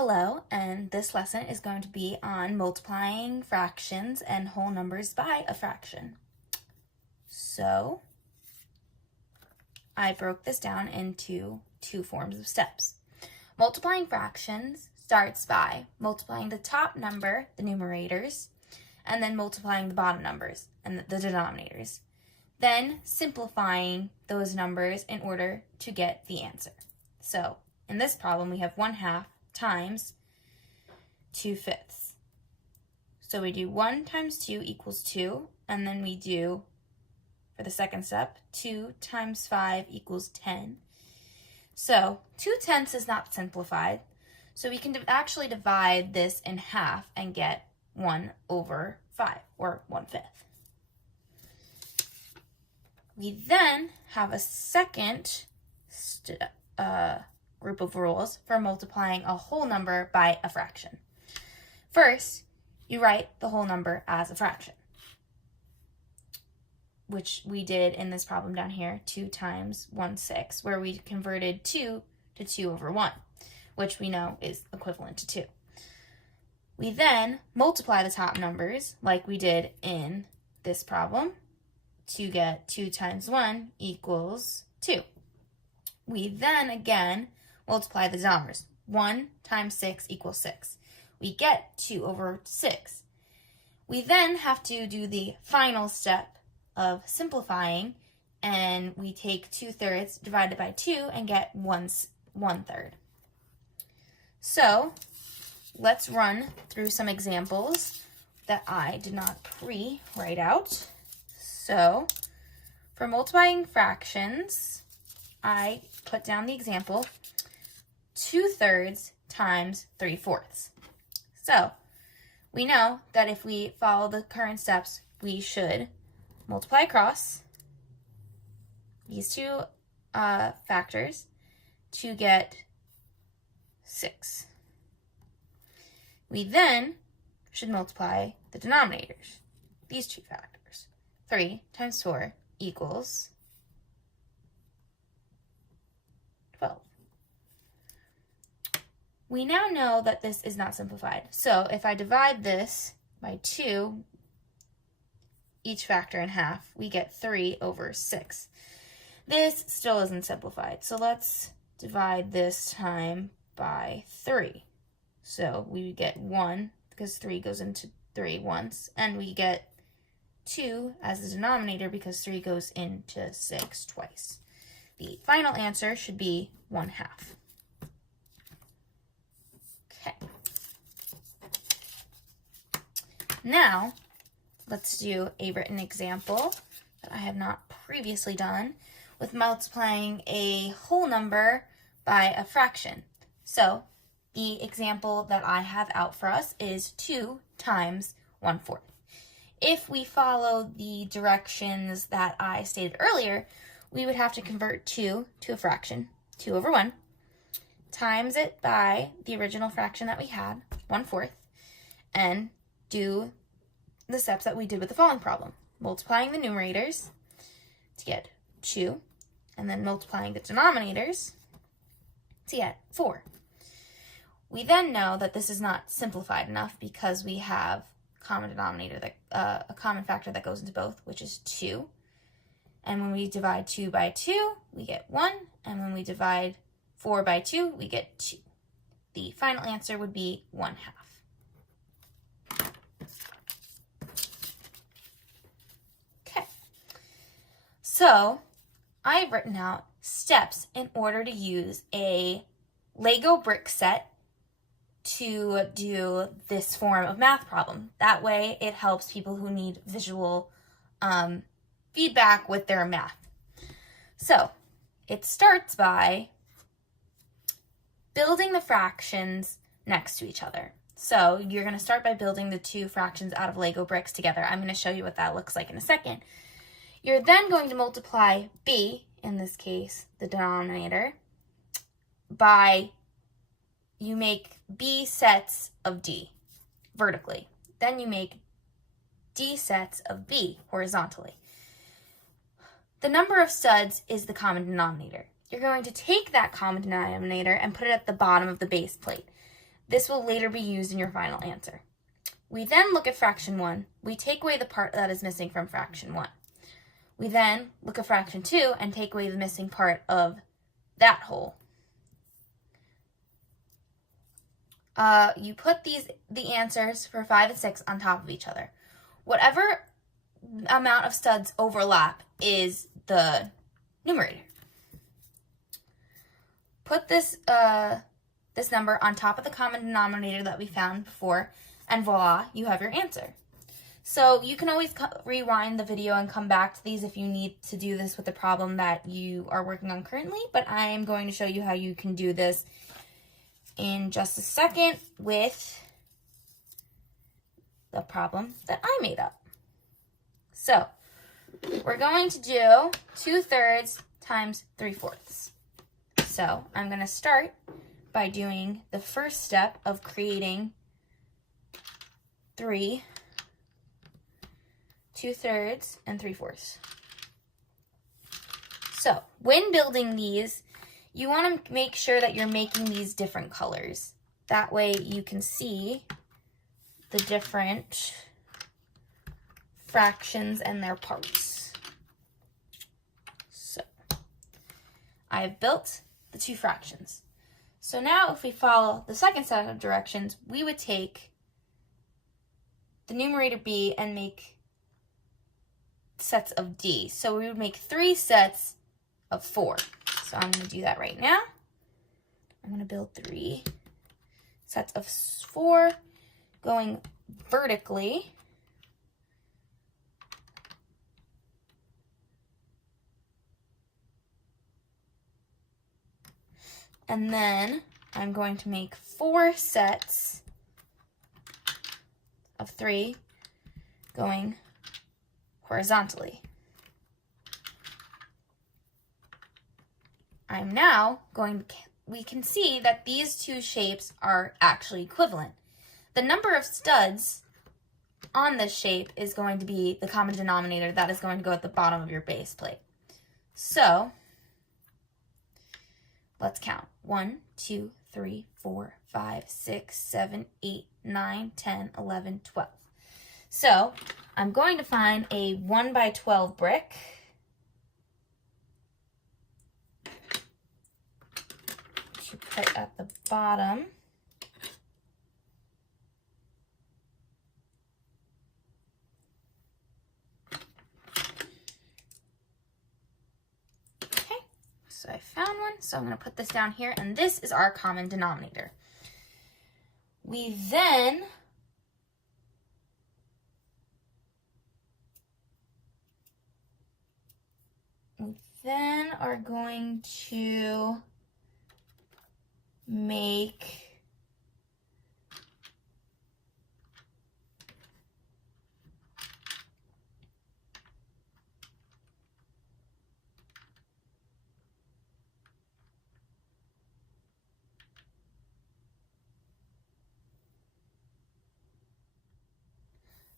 Hello, and this lesson is going to be on multiplying fractions and whole numbers by a fraction. So, I broke this down into two forms of steps. Multiplying fractions starts by multiplying the top number, the numerators, and then multiplying the bottom numbers and the denominators. Then simplifying those numbers in order to get the answer. So, in this problem, we have 1/2 times 2/5. So we do 1 times 2 equals 2, and then we do, for the second step, 2 times 5 equals 10. So 2/10 is not simplified, so we can actually divide this in half and get 1/5, or 1/5. We then have a second group of rules for multiplying a whole number by a fraction. First, you write the whole number as a fraction, which we did in this problem down here, 2 times 1/6, where we converted 2 to 2/1, which we know is equivalent to 2. We then multiply the top numbers like we did in this problem to get 2 times 1 equals 2. We then again multiply the denominators. 1 times 6 equals 6. We get 2/6. We then have to do the final step of simplifying, and we take 2/3 divided by 2 and get 1/3. So let's run through some examples that I did not pre-write out. So for multiplying fractions, I put down the example 2/3 times 3/4. So we know that if we follow the current steps, we should multiply across these two factors to get 6. We then should multiply the denominators, these two factors. 3 times 4 equals 12. We now know that this is not simplified. So if I divide this by 2, each factor in half, we get 3/6. This still isn't simplified. So let's divide this time by 3. So we get 1, because 3 goes into 3 once, and we get 2 as the denominator because 3 goes into 6 twice. The final answer should be 1/2. Okay. Now, let's do a written example that I have not previously done with multiplying a whole number by a fraction. So, the example that I have out for us is 2 times 1/4. If we follow the directions that I stated earlier, we would have to convert 2 to a fraction, 2/1, times it by the original fraction that we had, 1/4, and do the steps that we did with the following problem. Multiplying the numerators to get 2, and then multiplying the denominators to get 4. We then know that this is not simplified enough because we have common denominator, a common factor that goes into both, which is 2. And when we divide 2 by 2, we get 1. And when we divide 4 by 2, we get 2. The final answer would be 1/2. Okay. So I've written out steps in order to use a Lego brick set to do this form of math problem. That way it helps people who need visual feedback with their math. So it starts by building the fractions next to each other. So you're going to start by building the two fractions out of Lego bricks together. I'm going to show you what that looks like in a second. You're then going to multiply b, in this case the denominator, by, you make b sets of d vertically. Then you make d sets of b horizontally. The number of studs is the common denominator. You're going to take that common denominator and put it at the bottom of the base plate. This will later be used in your final answer. We then look at fraction 1. We take away the part that is missing from fraction 1. We then look at fraction 2 and take away the missing part of that whole. You put the answers for 5 and 6 on top of each other. Whatever amount of studs overlap is the numerator. Put this number on top of the common denominator that we found before, and voila, you have your answer. So you can always rewind the video and come back to these if you need to do this with the problem that you are working on currently, but I am going to show you how you can do this in just a second with the problem that I made up. So we're going to do 2/3 times 3/4. So I'm going to start by doing the first step of creating 3 2/3 and 3/4. So when building these, you want to make sure that you're making these different colors. That way you can see the different fractions and their parts. So I have built the 2 fractions. So now if we follow the second set of directions, we would take the numerator b and make sets of d. So we would make 3 sets of 4. So I'm going to do that right now. I'm going to build 3 sets of 4 going vertically. And then I'm going to make 4 sets of 3 going horizontally. I'm now going to, we can see that these 2 shapes are actually equivalent. The number of studs on this shape is going to be the common denominator that is going to go at the bottom of your base plate. So let's count. 1, 2, 3, 4, 5, 6, 7, 8, 9, 10, 11, 12. So I'm going to find a 1 by 12 brick. To put at the bottom. Okay, so I found one, so I'm going to put this down here, and this is our common denominator. We then are going to make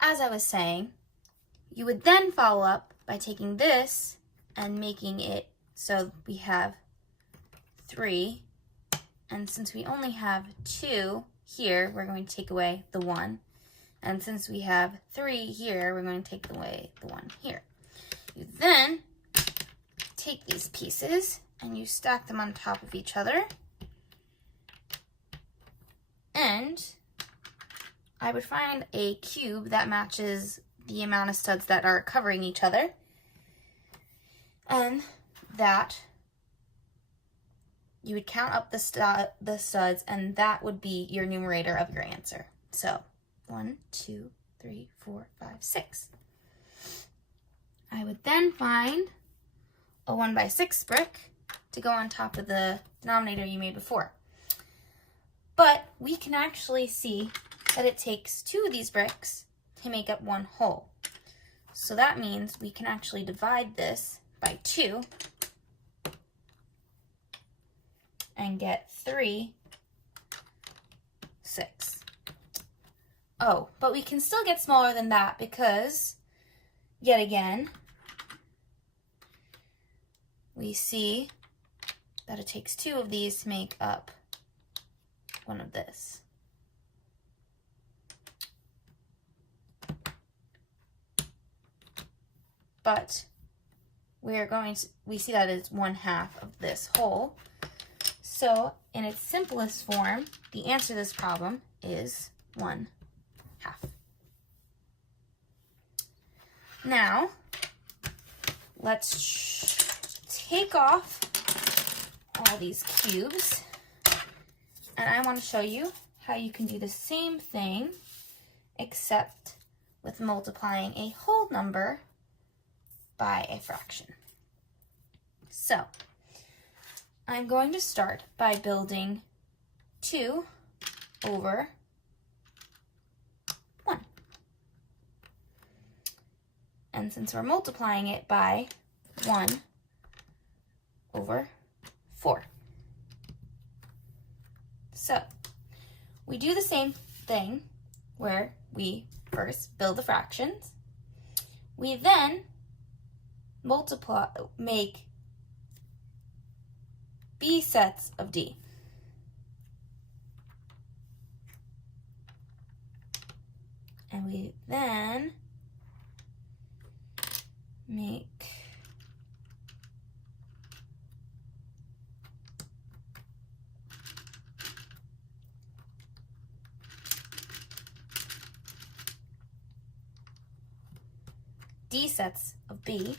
as I was saying, you would then follow up by taking this and making it so we have 3. And since we only have 2 here, we're going to take away the 1. And since we have 3 here, we're going to take away the 1 here. You then take these pieces and you stack them on top of each other. And I would find a cube that matches the amount of studs that are covering each other. And that you would count up the studs, and that would be your numerator of your answer. So 1, 2, 3, 4, 5, 6. I would then find a 1 by 6 brick to go on top of the denominator you made before. But we can actually see that it takes 2 of these bricks to make up 1 whole. So that means we can actually divide this by 2 and get 3, 6. Oh, but we can still get smaller than that because, yet again, we see that it takes 2 of these to make up 1 of this. but we see that it's 1/2 of this whole. So in its simplest form, the answer to this problem is 1/2. Now, let's take off all these cubes, and I want to show you how you can do the same thing, except with multiplying a whole number by a fraction. So, I'm going to start by building 2 over 1. And since we're multiplying it by 1 over 4. So, we do the same thing where we first build the fractions. We then make B sets of D. And we then make D sets of B,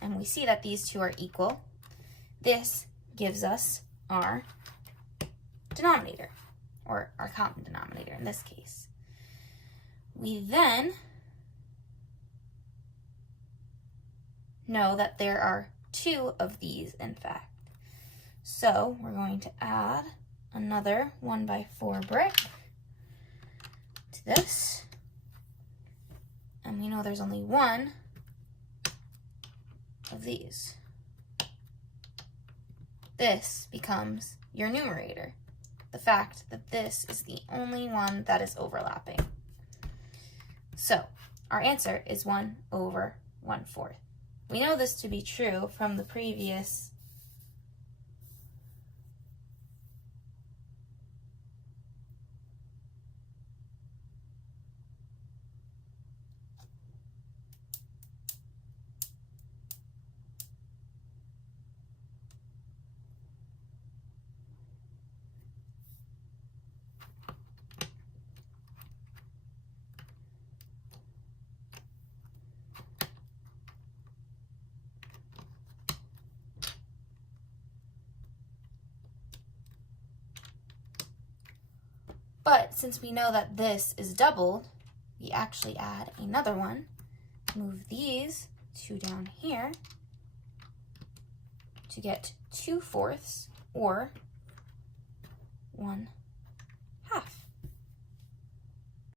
and we see that these two are equal. This gives us our denominator, or our common denominator in this case. We then know that there are 2 of these, in fact. So we're going to add another 1/4 brick to this. And we know there's only 1 of these. This becomes your numerator, the fact that this is the only one that is overlapping. So our answer is 1 over 1/4. We know this to be true from the previous But since we know that this is doubled, we actually add another one. Move these 2 down here to get 2/4 or 1/2.